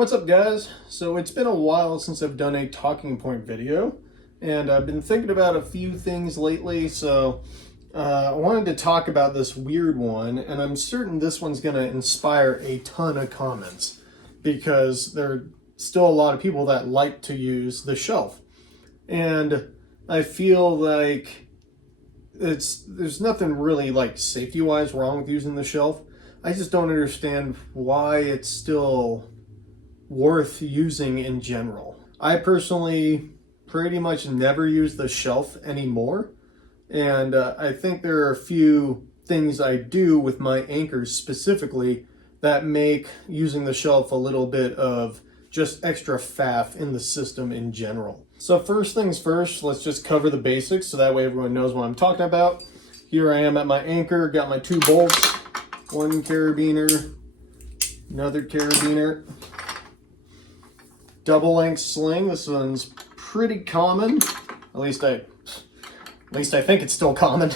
What's up, guys? So it's been a while since I've done a talking point video, and I've been thinking about a few things lately, so I wanted to talk about this weird one, and I'm certain this one's going to inspire a ton of comments because there are still a lot of people that like to use the shelf. And I feel like there's nothing really like safety-wise wrong with using the shelf. I just don't understand why it's still worth using in general. I personally pretty much never use the shelf anymore, and I think there are a few things I do with my anchors specifically that make using the shelf a little bit of just extra faff in the system in general. So first things first, let's just cover the basics so that way everyone knows what I'm talking about. Here I am at my anchor, got my two bolts, one carabiner, another carabiner, double length sling. This one's pretty common. At least I think it's still common.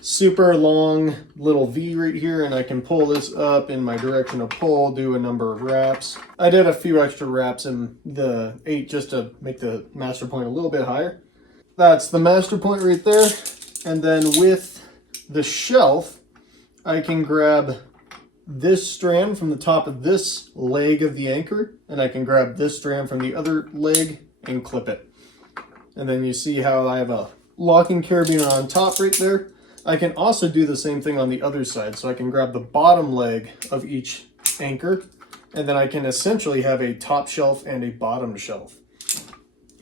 Super long little V right here, and I can pull this up in my direction of pull, do a number of wraps. I did a few extra wraps in the 8 just to make the master point a little bit higher. That's the master point right there. And then with the shelf, I can grab this strand from the top of this leg of the anchor, and I can grab this strand from the other leg and clip it. And then you see how I have a locking carabiner on top right there. I can also do the same thing on the other side. So I can grab the bottom leg of each anchor, and then I can essentially have a top shelf and a bottom shelf.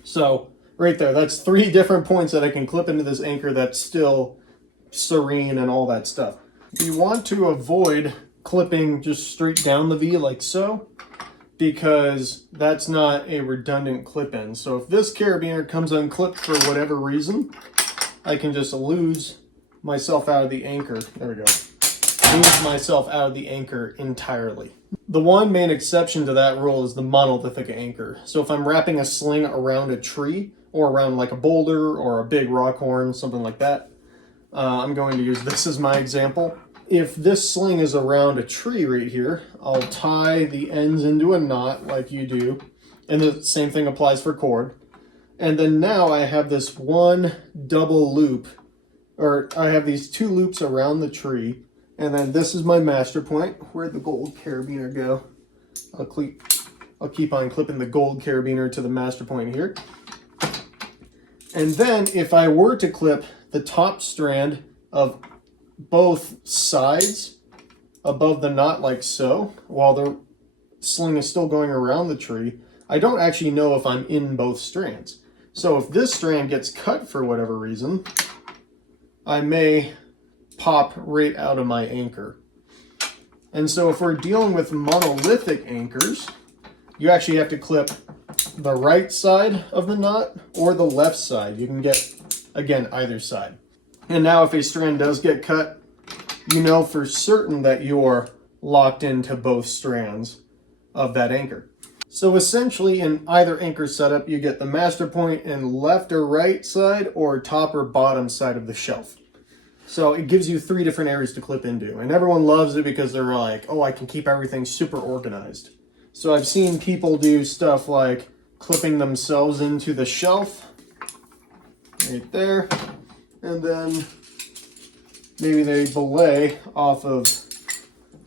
So right there, that's 3 different points that I can clip into this anchor that's still serene and all that stuff. You want to avoid clipping just straight down the V like so, because that's not a redundant clip-in. So if this carabiner comes unclipped for whatever reason, I can just lose myself out of the anchor. There we go. Lose myself out of the anchor entirely. The one main exception to that rule is the monolithic anchor. So if I'm wrapping a sling around a tree or around like a boulder or a big rock horn, something like that, I'm going to use this as my example. If this sling is around a tree right here, I'll tie the ends into a knot like you do. And the same thing applies for cord. And then now I have this one double loop, or I have these 2 loops around the tree. And then this is my master point. Where'd the gold carabiner go? I'll keep on clipping the gold carabiner to the master point here. And then if I were to clip the top strand of both sides above the knot like so, while the sling is still going around the tree, I don't actually know if I'm in both strands. So if this strand gets cut for whatever reason, I may pop right out of my anchor. And so if we're dealing with monolithic anchors, you actually have to clip the right side of the knot or the left side. You can get, again, either side. And now if a strand does get cut, you know for certain that you're locked into both strands of that anchor. So essentially in either anchor setup, you get the master point in left or right side or top or bottom side of the shelf. So it gives you 3 different areas to clip into. And everyone loves it because they're like, oh, I can keep everything super organized. So I've seen people do stuff like clipping themselves into the shelf right there. And then maybe they belay off of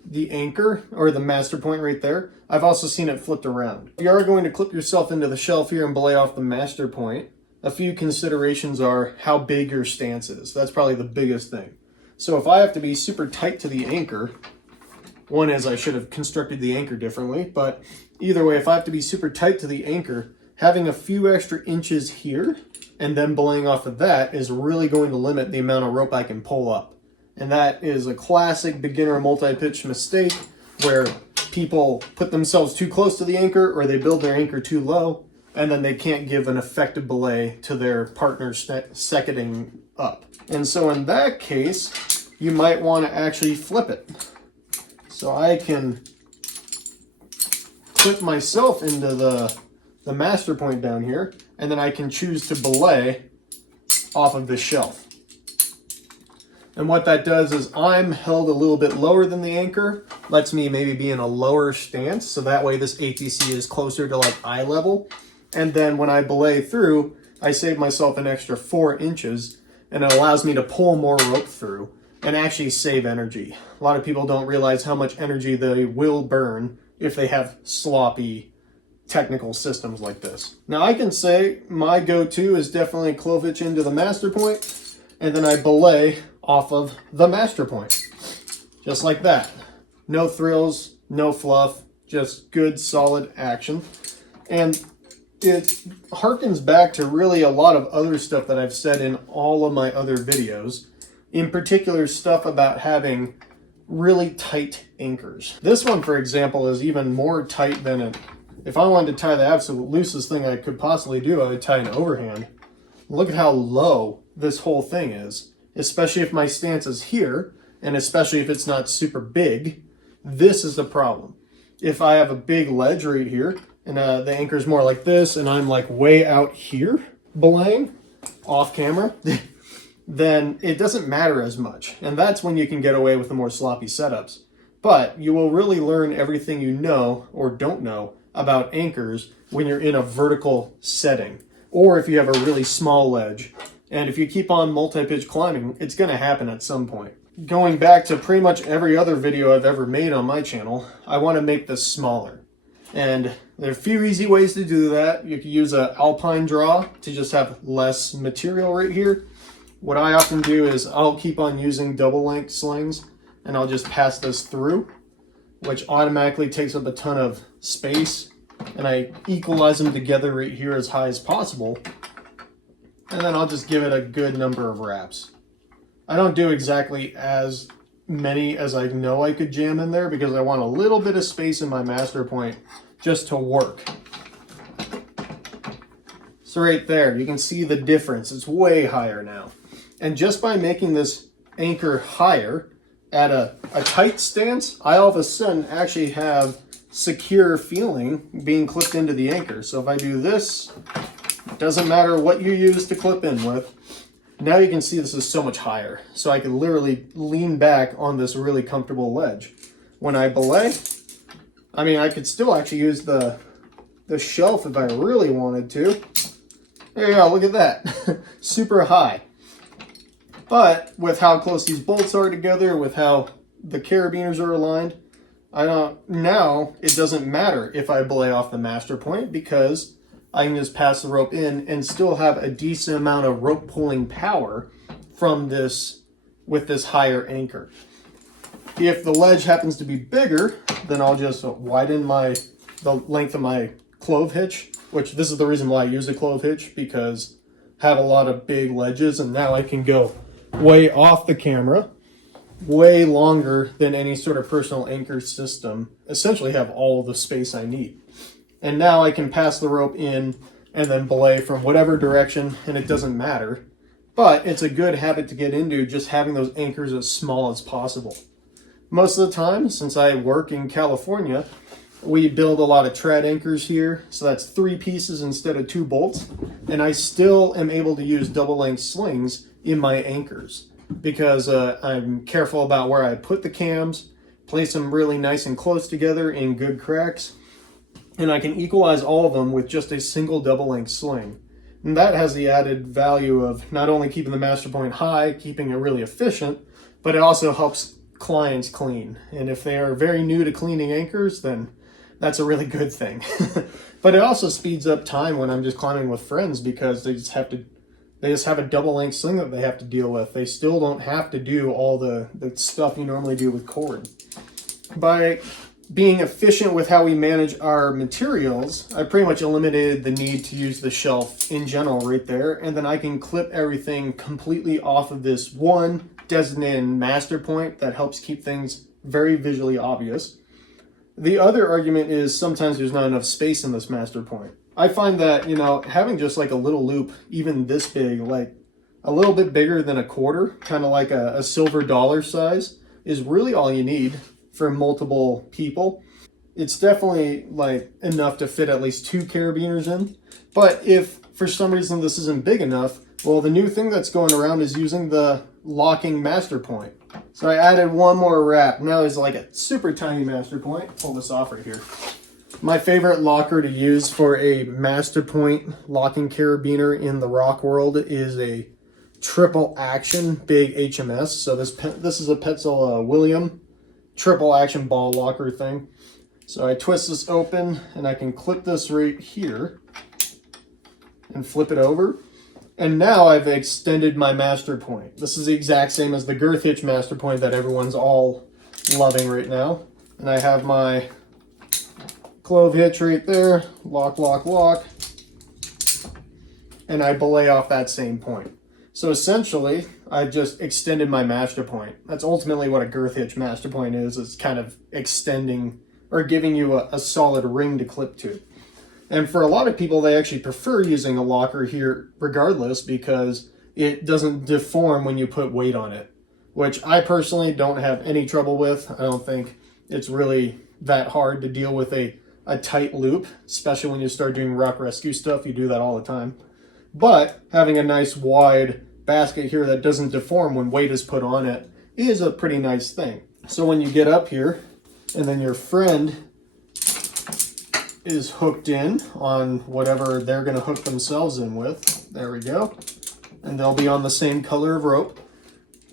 the anchor or the master point right there. I've also seen it flipped around. If you are going to clip yourself into the shelf here and belay off the master point, a few considerations are how big your stance is. That's probably the biggest thing. So if I have to be super tight to the anchor, one is I should have constructed the anchor differently, but either way, if I have to be super tight to the anchor, having a few extra inches here and then belaying off of that is really going to limit the amount of rope I can pull up. And that is a classic beginner multi-pitch mistake where people put themselves too close to the anchor or they build their anchor too low, and then they can't give an effective belay to their partner seconding up. And so in that case, you might want to actually flip it. So I can clip myself into the master point down here, and then I can choose to belay off of this shelf. And what that does is I'm held a little bit lower than the anchor, lets me maybe be in a lower stance, so that way this ATC is closer to like eye level. And then when I belay through, I save myself an extra 4 inches, and it allows me to pull more rope through and actually save energy. A lot of people don't realize how much energy they will burn if they have sloppy technical systems like this. Now I can say my go-to is definitely clove hitch into the master point, and then I belay off of the master point. Just like that. No thrills, no fluff, just good solid action. And it harkens back to really a lot of other stuff that I've said in all of my other videos. In particular, stuff about having really tight anchors. This one, for example, is even more tight than it. If I wanted to tie the absolute loosest thing I could possibly do, I would tie an overhand. Look at how low this whole thing is, especially if my stance is here, and especially if it's not super big. This is the problem. If I have a big ledge right here, and the anchor is more like this, and I'm like way out here belaying off camera, then it doesn't matter as much. And that's when you can get away with the more sloppy setups. But you will really learn everything you know or don't know about anchors when you're in a vertical setting, or if you have a really small ledge. And if you keep on multi-pitch climbing, it's going to happen at some point. Going back to pretty much every other video I've ever made on my channel, I want to make this smaller. And there are a few easy ways to do that. You can use an alpine draw to just have less material right here. What I often do is I'll keep on using double length slings, and I'll just pass this through, which automatically takes up a ton of space, and I equalize them together right here as high as possible, and then I'll just give it a good number of wraps. I don't do exactly as many as I know I could jam in there because I want a little bit of space in my master point just to work. So right there, you can see the difference. It's way higher now. And just by making this anchor higher at a tight stance, I all of a sudden actually have secure feeling being clipped into the anchor. So if I do this, it doesn't matter what you use to clip in with. Now you can see this is so much higher. So I can literally lean back on this really comfortable ledge. When I belay, I mean, I could still actually use the shelf if I really wanted to. There you go, look at that. Super high. But with how close these bolts are together, with how the carabiners are aligned, now it doesn't matter if I belay off the master point because I can just pass the rope in and still have a decent amount of rope pulling power from this with this higher anchor. If the ledge happens to be bigger, then I'll just widen the length of my clove hitch, which this is the reason why I use a clove hitch, because I have a lot of big ledges, and now I can go way off the camera, way longer than any sort of personal anchor system, essentially have all the space I need. And now I can pass the rope in and then belay from whatever direction, and it doesn't matter. But it's a good habit to get into, just having those anchors as small as possible. Most of the time, since I work in California, we build a lot of trad anchors here, so that's 3 pieces instead of 2 bolts, and I still am able to use double length slings in my anchors because I'm careful about where I put the cams, place them really nice and close together in good cracks, and I can equalize all of them with just a single double length sling. And that has the added value of not only keeping the master point high, keeping it really efficient, but it also helps clients clean. And if they are very new to cleaning anchors, then that's a really good thing. But it also speeds up time when I'm just climbing with friends because they just have a double length sling that they have to deal with. They still don't have to do all the stuff you normally do with cord. By being efficient with how we manage our materials, I pretty much eliminated the need to use the shelf in general right there, and then I can clip everything completely off of this one designated master point that helps keep things very visually obvious. The other argument is sometimes there's not enough space in this master point. I find that, having just like a little loop, even this big, like a little bit bigger than a quarter, kind of like a silver dollar size, is really all you need for multiple people. It's definitely like enough to fit at least 2 carabiners in. But if for some reason this isn't big enough, well, the new thing that's going around is using the locking master point. So I added one more wrap. Now there's like a super tiny master point. Pull this off right here. My favorite locker to use for a master point locking carabiner in the rock world is a triple action big HMS. So this is a Petzl William triple action ball locker thing. So I twist this open and I can clip this right here and flip it over. And now I've extended my master point. This is the exact same as the girth hitch master point that everyone's all loving right now. And I have my clove hitch right there, lock, lock, lock. And I belay off that same point. So essentially, I just extended my master point. That's ultimately what a girth hitch master point is. It's kind of extending or giving you a solid ring to clip to. And for a lot of people, they actually prefer using a locker here regardless because it doesn't deform when you put weight on it, which I personally don't have any trouble with. I don't think it's really that hard to deal with a tight loop, especially when you start doing rock rescue stuff. You do that all the time. But having a nice wide basket here that doesn't deform when weight is put on it is a pretty nice thing. So when you get up here and then your friend is hooked in on whatever they're going to hook themselves in with. There we go. And they'll be on the same color of rope.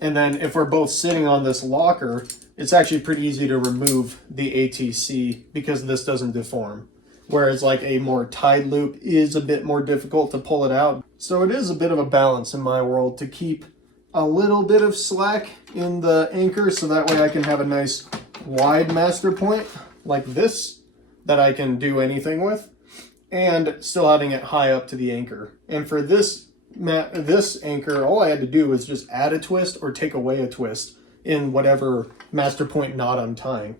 And then if we're both sitting on this locker, it's actually pretty easy to remove the ATC because this doesn't deform. Whereas like a more tied loop is a bit more difficult to pull it out. So it is a bit of a balance in my world to keep a little bit of slack in the anchor so that way I can have a nice wide master point like this that I can do anything with, and still having it high up to the anchor. And for this anchor, all I had to do was just add a twist or take away a twist in whatever master point knot I'm tying.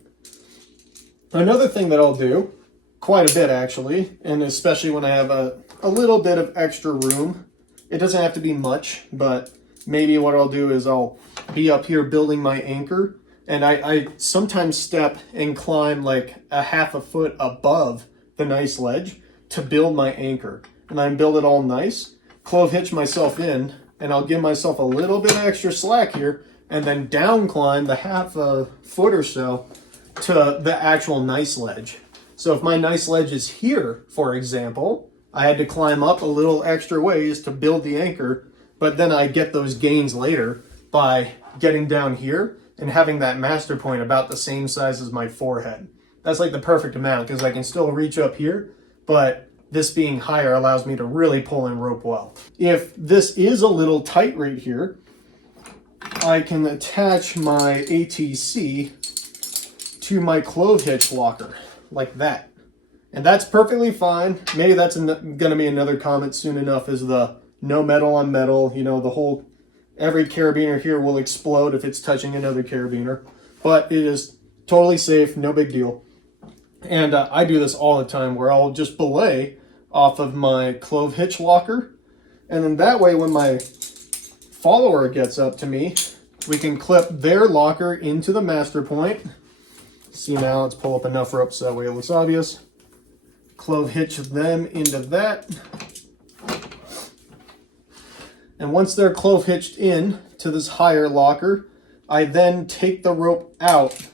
Another thing that I'll do, quite a bit actually, and especially when I have a little bit of extra room, it doesn't have to be much, but maybe what I'll do is I'll be up here building my anchor. And I sometimes step and climb like a half a foot above the nice ledge to build my anchor. And I build it all nice, clove hitch myself in, and I'll give myself a little bit of extra slack here, and then down climb the half a foot or so to the actual nice ledge. So if my nice ledge is here, for example, I had to climb up a little extra ways to build the anchor, but then I get those gains later by getting down here and having that master point about the same size as my forehead. That's like the perfect amount because I can still reach up here, but this being higher allows me to really pull in rope well. If this is a little tight right here, I can attach my ATC to my clove hitch locker like that. And that's perfectly fine. Maybe that's going to be another comment soon enough, is the no metal on metal, you know, the whole every carabiner here will explode if it's touching another carabiner, but it is totally safe, no big deal. And I do this all the time where I'll just belay off of my clove hitch locker. And then that way when my follower gets up to me, we can clip their locker into the master point. See now, let's pull up enough rope so that way it looks obvious. Clove hitch them into that. And once they're clove hitched in to this higher locker, I then take the rope out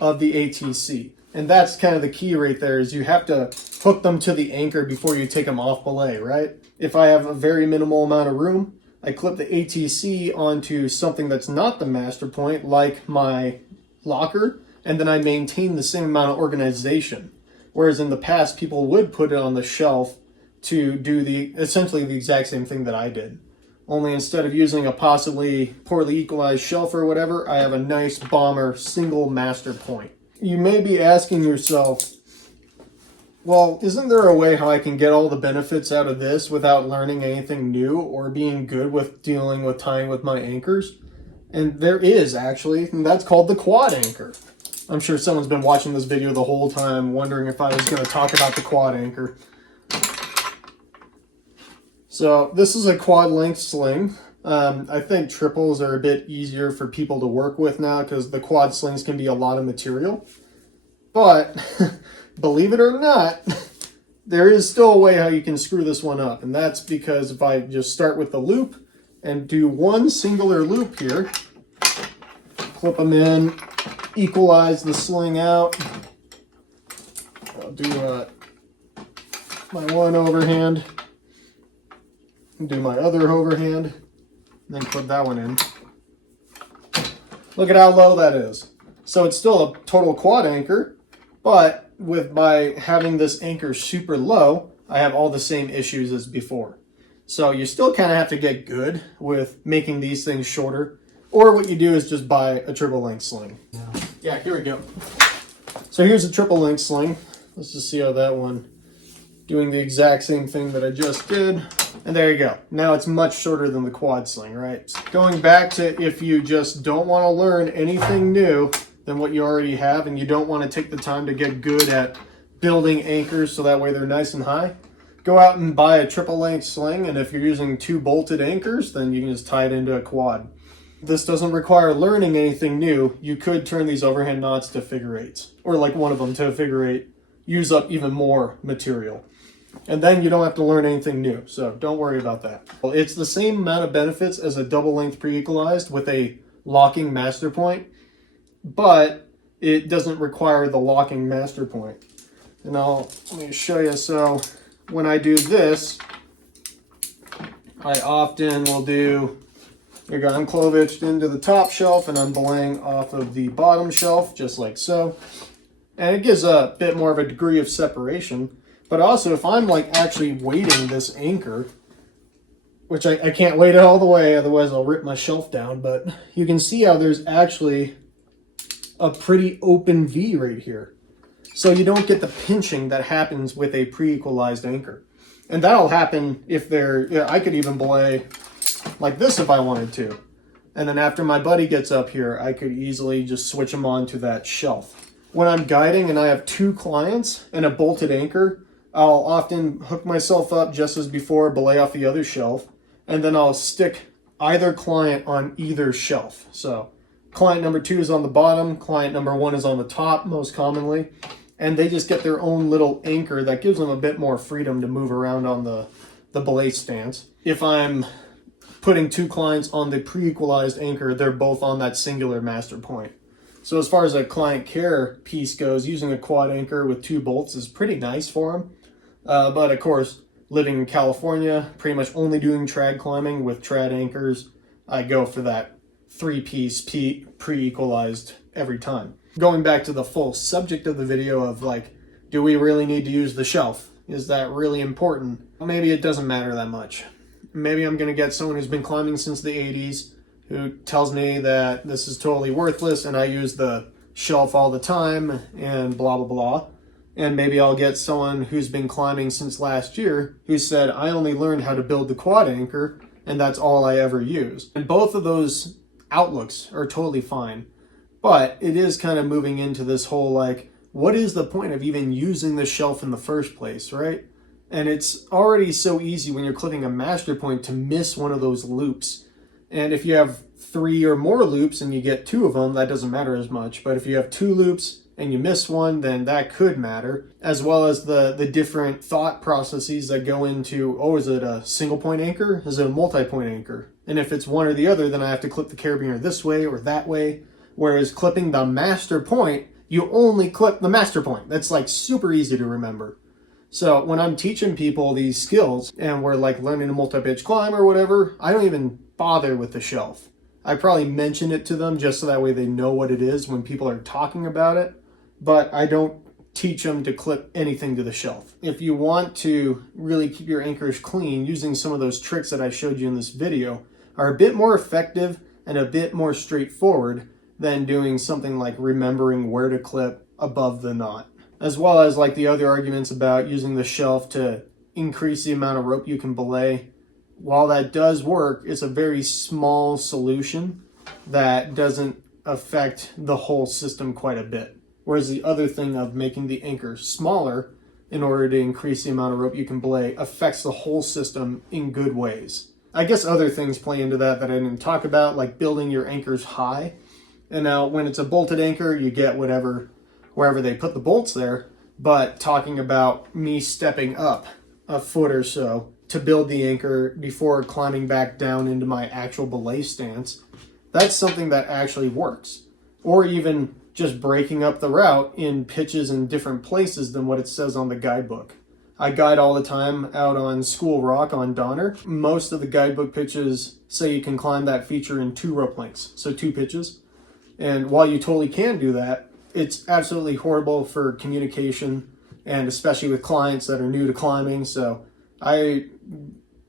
of the ATC. And that's kind of the key right there, is you have to hook them to the anchor before you take them off belay, right? If I have a very minimal amount of room, I clip the ATC onto something that's not the master point, like my locker, and then I maintain the same amount of organization. Whereas in the past, people would put it on the shelf to do essentially the exact same thing that I did. Only instead of using a possibly poorly equalized shelf or whatever, I have a nice bomber single master point. You may be asking yourself, well, isn't there a way how I can get all the benefits out of this without learning anything new or being good with dealing with tying with my anchors? And there is, actually, and that's called the quad anchor. I'm sure someone's been watching this video the whole time wondering if I was going to talk about the quad anchor. So this is a quad length sling. I think triples are a bit easier for people to work with now because the quad slings can be a lot of material. But believe it or not, there is still a way how you can screw this one up. And that's because if I just start with the loop and do one singular loop here. Clip them in, equalize the sling out. I'll do my one overhand, and do my other overhand, and then clip that one in. Look at how low that is. So it's still a total quad anchor, but by having this anchor super low, I have all the same issues as before. So you still kind of have to get good with making these things shorter, or what you do is just buy a triple length sling. Yeah, here we go. So here's a triple length sling. Let's just see how that one, doing the exact same thing that I just did. And there you go. Now it's much shorter than the quad sling, right? Going back to, if you just don't want to learn anything new than what you already have, and you don't want to take the time to get good at building anchors so that way they're nice and high, go out and buy a triple length sling, and if you're using 2 bolted anchors, then you can just tie it into a quad. This doesn't require learning anything new. You could turn these overhand knots to figure eights, or like one of them to a figure eight, use up even more material. And then you don't have to learn anything new, so don't worry about that. Well, it's the same amount of benefits as a double length pre-equalized with a locking master point, but it doesn't require the locking master point. And let me show you. So when I do this, I often will do, here you go, I'm clovitched into the top shelf and I'm belaying off of the bottom shelf, just like so. And it gives a bit more of a degree of separation. But also, if I'm like actually weighting this anchor, which I can't weight it all the way, otherwise I'll rip my shelf down, but you can see how there's actually a pretty open V right here. So you don't get the pinching that happens with a pre-equalized anchor. And that'll happen if I could even belay like this if I wanted to. And then after my buddy gets up here, I could easily just switch him on to that shelf. When I'm guiding and I have 2 clients and a bolted anchor, I'll often hook myself up just as before, belay off the other shelf, and then I'll stick either client on either shelf. So client number 2 is on the bottom, client number 1 is on the top most commonly, and they just get their own little anchor that gives them a bit more freedom to move around on the belay stance. If I'm putting 2 clients on the pre-equalized anchor, they're both on that singular master point. So as far as a client care piece goes, using a quad anchor with 2 bolts is pretty nice for them. But of course, living in California, pretty much only doing trad climbing with trad anchors, I go for that 3-piece pre-equalized every time. Going back to the full subject of the video of like, do we really need to use the shelf? Is that really important? Maybe it doesn't matter that much. Maybe I'm going to get someone who's been climbing since the 80s who tells me that this is totally worthless and I use the shelf all the time and blah, blah, blah. And maybe I'll get someone who's been climbing since last year who said, I only learned how to build the quad anchor and that's all I ever use. And both of those outlooks are totally fine. But it is kind of moving into this whole like, what is the point of even using the shelf in the first place, right? And it's already so easy when you're clipping a master point to miss one of those loops. And if you have 3 or more loops and you get 2 of them, that doesn't matter as much. But if you have 2 loops and you miss one, then that could matter, as well as the different thought processes that go into, oh, is it a single point anchor? Is it a multi-point anchor? And if it's one or the other, then I have to clip the carabiner this way or that way. Whereas clipping the master point, you only clip the master point. That's like super easy to remember. So when I'm teaching people these skills and we're like learning a multi-pitch climb or whatever, I don't even bother with the shelf. I probably mention it to them just so that way they know what it is when people are talking about it, but I don't teach them to clip anything to the shelf. If you want to really keep your anchors clean, using some of those tricks that I showed you in this video are a bit more effective and a bit more straightforward than doing something like remembering where to clip above the knot. As well as like the other arguments about using the shelf to increase the amount of rope you can belay. While that does work, it's a very small solution that doesn't affect the whole system quite a bit. Whereas the other thing of making the anchor smaller in order to increase the amount of rope you can belay affects the whole system in good ways. I guess other things play into that I didn't talk about, like building your anchors high. And now when it's a bolted anchor, you get wherever they put the bolts there. But talking about me stepping up a foot or so to build the anchor before climbing back down into my actual belay stance, that's something that actually works. Or even just breaking up the route in pitches in different places than what it says on the guidebook. I guide all the time out on School Rock on Donner. Most of the guidebook pitches say you can climb that feature in 2 rope lengths, so 2 pitches. And while you totally can do that, it's absolutely horrible for communication, and especially with clients that are new to climbing. So I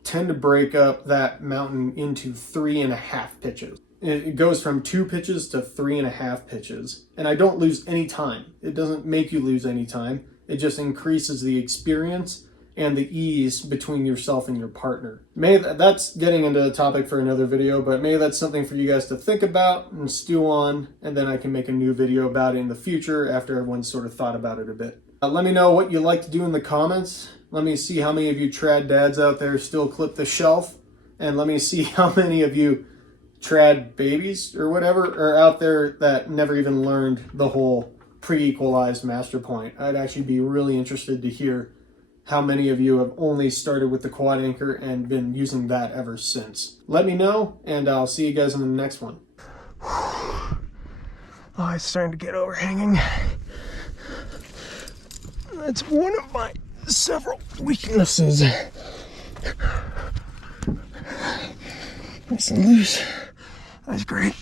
tend to break up that mountain into 3.5 pitches. It goes from 2 pitches to 3.5 pitches. And I don't lose any time. It doesn't make you lose any time. It just increases the experience and the ease between yourself and your partner. Maybe that's getting into the topic for another video, but maybe that's something for you guys to think about and stew on, and then I can make a new video about it in the future after everyone's sort of thought about it a bit. Let me know what you like to do in the comments. Let me see how many of you trad dads out there still clip the shelf, and let me see how many of you trad babies or whatever are out there that never even learned the whole pre-equalized master point. I'd actually be really interested to hear how many of you have only started with the quad anchor and been using that ever since. Let me know, and I'll see you guys in the next one. Oh, it's starting to get overhanging. That's one of my several weaknesses. Nice and loose. That's great.